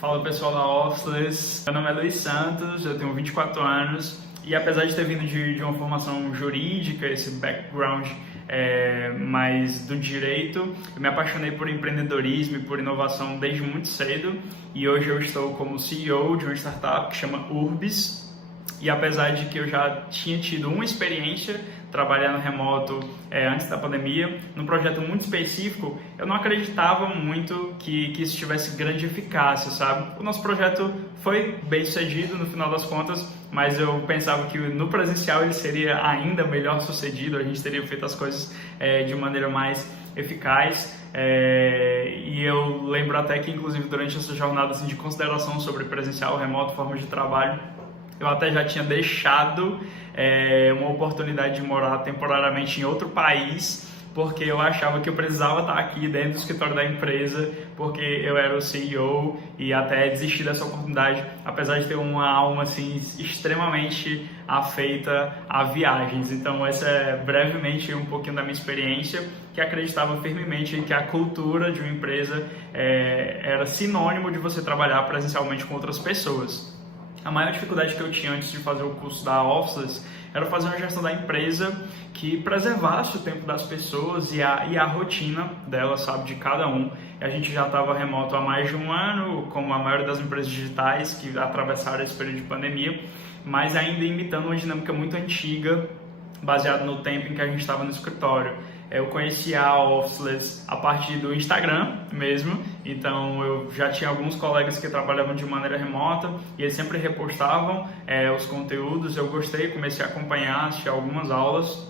Fala pessoal da Officeless, meu nome é Luiz Santos, eu tenho 24 anos e apesar de ter vindo de uma formação jurídica, esse background mais do direito, eu me apaixonei por empreendedorismo e por inovação desde muito cedo e hoje eu estou como CEO de uma startup que chama Urbis. E apesar de que eu já tinha tido uma experiência trabalhando remoto antes da pandemia, num projeto muito específico, eu não acreditava muito que isso tivesse grande eficácia, sabe? O nosso projeto foi bem sucedido no final das contas, mas eu pensava que no presencial ele seria ainda melhor sucedido, a gente teria feito as coisas de maneira mais eficaz. E eu lembro até que, inclusive, durante essa jornada assim, de consideração sobre presencial, remoto, formas de trabalho, eu até já tinha deixado uma oportunidade de morar temporariamente em outro país, porque eu achava que eu precisava estar aqui dentro do escritório da empresa, porque eu era o CEO e até desisti dessa oportunidade, apesar de ter uma alma assim, extremamente afeita a viagens. Então essa é brevemente um pouquinho da minha experiência, que acreditava firmemente que a cultura de uma empresa era sinônimo de você trabalhar presencialmente com outras pessoas. A maior dificuldade que eu tinha antes de fazer o curso da Officeless era fazer uma gestão da empresa que preservasse o tempo das pessoas e a rotina delas, sabe, de cada um. A gente já estava remoto há mais de um ano, como a maioria das empresas digitais que atravessaram esse período de pandemia, mas ainda imitando uma dinâmica muito antiga, baseada no tempo em que a gente estava no escritório. Eu conheci a Officeless a partir do Instagram mesmo, então eu já tinha alguns colegas que trabalhavam de maneira remota e eles sempre repostavam os conteúdos. Eu gostei, comecei a acompanhar, assistir algumas aulas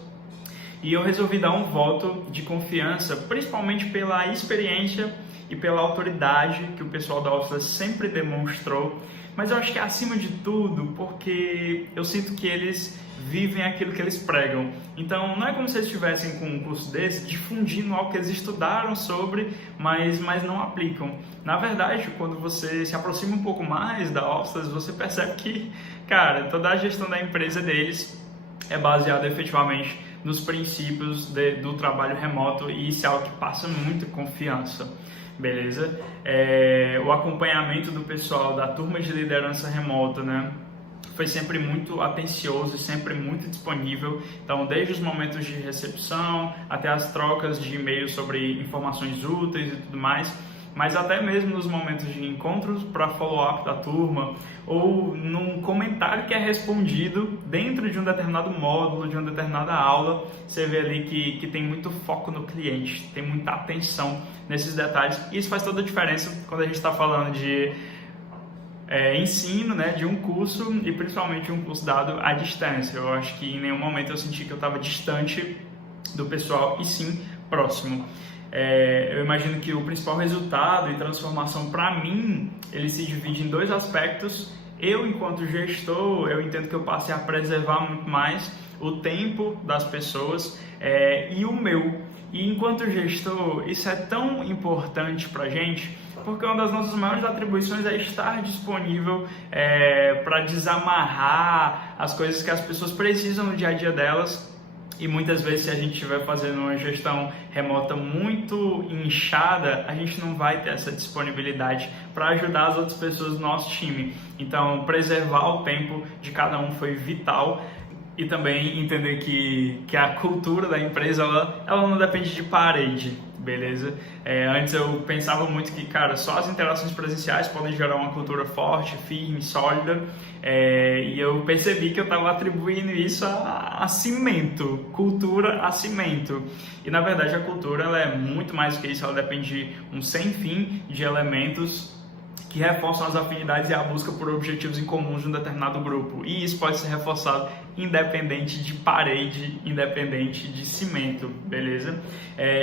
e eu resolvi dar um voto de confiança, principalmente pela experiência e pela autoridade que o pessoal da Officeless sempre demonstrou, mas eu acho que acima de tudo porque eu sinto que eles vivem aquilo que eles pregam. Então não é como se eles estivessem com um curso desse difundindo algo que eles estudaram sobre, mas não aplicam. Na verdade, quando você se aproxima um pouco mais da Officeless, você percebe que, cara, toda a gestão da empresa deles é baseada efetivamente nos princípios do trabalho remoto e isso é algo que passa muita confiança. Beleza? O acompanhamento do pessoal da turma de liderança remota, né? Foi sempre muito atencioso e sempre muito disponível, então desde os momentos de recepção até as trocas de e-mails sobre informações úteis e tudo mais, mas até mesmo nos momentos de encontros para follow-up da turma ou num comentário que é respondido dentro de um determinado módulo, de uma determinada aula, você vê ali que tem muito foco no cliente, tem muita atenção nesses detalhes e isso faz toda a diferença quando a gente está falando de ensino, né, de um curso e principalmente um curso dado à distância. Eu acho que em nenhum momento eu senti que eu estava distante do pessoal e sim próximo. Eu imagino que o principal resultado e transformação para mim, ele se divide em dois aspectos. Eu, enquanto gestor, eu entendo que eu passei a preservar muito mais o tempo das pessoas e o meu. E enquanto gestor, isso é tão importante para a gente, porque uma das nossas maiores atribuições é estar disponível para desamarrar as coisas que as pessoas precisam no dia a dia delas. E muitas vezes, se a gente estiver fazendo uma gestão remota muito inchada, a gente não vai ter essa disponibilidade para ajudar as outras pessoas do nosso time. Então, preservar o tempo de cada um foi vital. E também entender que a cultura da empresa ela não depende de parede, beleza? Antes eu pensava muito que, cara, só as interações presenciais podem gerar uma cultura forte, firme, sólida, e eu percebi que eu estava atribuindo isso a cimento, cultura a cimento. E na verdade a cultura ela é muito mais do que isso, ela depende de um sem fim de elementos que reforçam as afinidades e a busca por objetivos em comuns de um determinado grupo. E isso pode ser reforçado independente de parede, independente de cimento, beleza?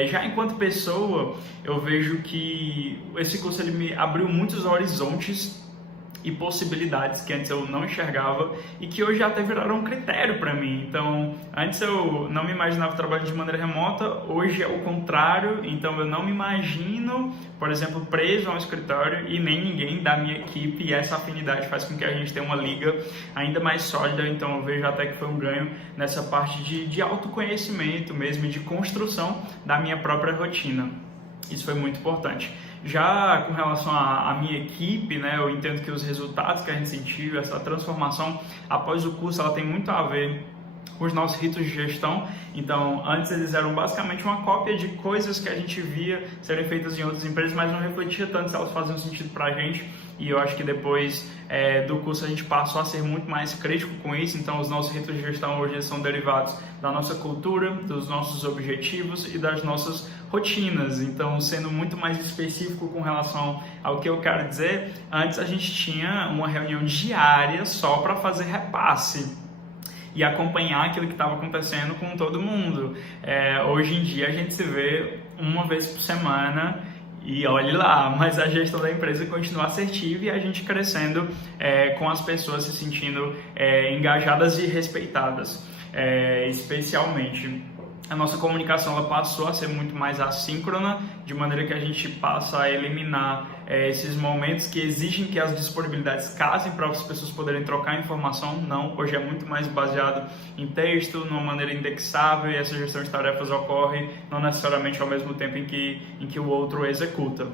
Já enquanto pessoa, eu vejo que esse curso ele me abriu muitos horizontes e possibilidades que antes eu não enxergava e que hoje até viraram um critério para mim. Então, antes eu não me imaginava trabalhando de maneira remota, hoje é o contrário, então eu não me imagino, por exemplo, preso a um escritório e nem ninguém da minha equipe, e essa afinidade faz com que a gente tenha uma liga ainda mais sólida, então eu vejo até que foi um ganho nessa parte de autoconhecimento mesmo, de construção da minha própria rotina. Isso foi muito importante. Já com relação à minha equipe, né, eu entendo que os resultados que a gente sentiu, essa transformação após o curso, ela tem muito a ver com os nossos ritos de gestão. Então, antes eles eram basicamente uma cópia de coisas que a gente via serem feitas em outras empresas, mas não refletia tanto se elas faziam sentido para a gente. E eu acho que depois do curso a gente passou a ser muito mais crítico com isso. Então, os nossos ritos de gestão hoje são derivados da nossa cultura, dos nossos objetivos e das nossas rotinas. Então, sendo muito mais específico com relação ao que eu quero dizer, antes a gente tinha uma reunião diária só para fazer repasse e acompanhar aquilo que estava acontecendo com todo mundo. Hoje em dia a gente se vê uma vez por semana e olhe lá, mas a gestão da empresa continua assertiva e a gente crescendo com as pessoas se sentindo engajadas e respeitadas. Especialmente a nossa comunicação ela passou a ser muito mais assíncrona, de maneira que a gente passa a eliminar esses momentos que exigem que as disponibilidades casem para as pessoas poderem trocar informação. Não, hoje é muito mais baseado em texto, numa maneira indexável, e essa gestão de tarefas ocorre não necessariamente ao mesmo tempo em que o outro executa.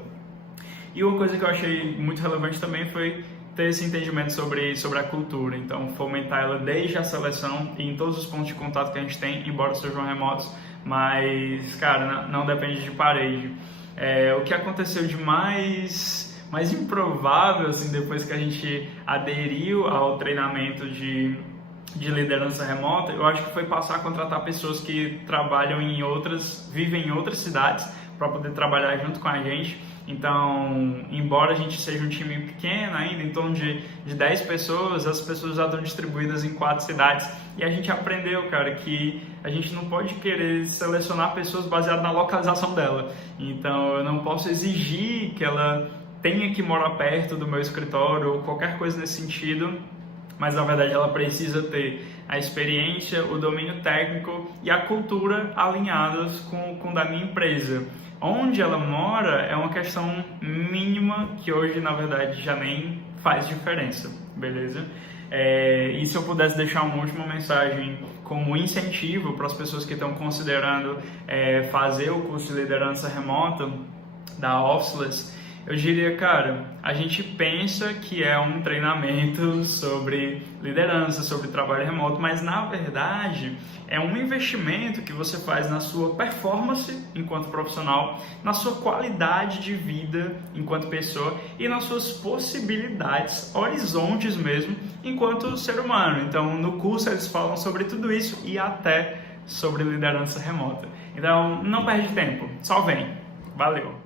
E uma coisa que eu achei muito relevante também foi ter esse entendimento sobre a cultura, então fomentar ela desde a seleção e em todos os pontos de contato que a gente tem, embora sejam remotos, mas, cara, não depende de parede. O que aconteceu de mais improvável, assim, depois que a gente aderiu ao treinamento de liderança remota, eu acho que foi passar a contratar pessoas que vivem em outras cidades para poder trabalhar junto com a gente. Então, embora a gente seja um time pequeno ainda, em torno de 10 pessoas, as pessoas já estão distribuídas em 4 cidades. E a gente aprendeu, cara, que a gente não pode querer selecionar pessoas baseadas na localização dela. Então, eu não posso exigir que ela tenha que morar perto do meu escritório ou qualquer coisa nesse sentido, mas na verdade ela precisa ter a experiência, o domínio técnico e a cultura alinhadas com da minha empresa. Onde ela mora é uma questão mínima que hoje, na verdade, já nem faz diferença, beleza? E se eu pudesse deixar uma última mensagem como incentivo para as pessoas que estão considerando fazer o curso de liderança remota da Officeless, eu diria, cara, a gente pensa que é um treinamento sobre liderança, sobre trabalho remoto, mas na verdade é um investimento que você faz na sua performance enquanto profissional, na sua qualidade de vida enquanto pessoa e nas suas possibilidades, horizontes mesmo, enquanto ser humano. Então, no curso eles falam sobre tudo isso e até sobre liderança remota. Então, não perde tempo, só vem. Valeu!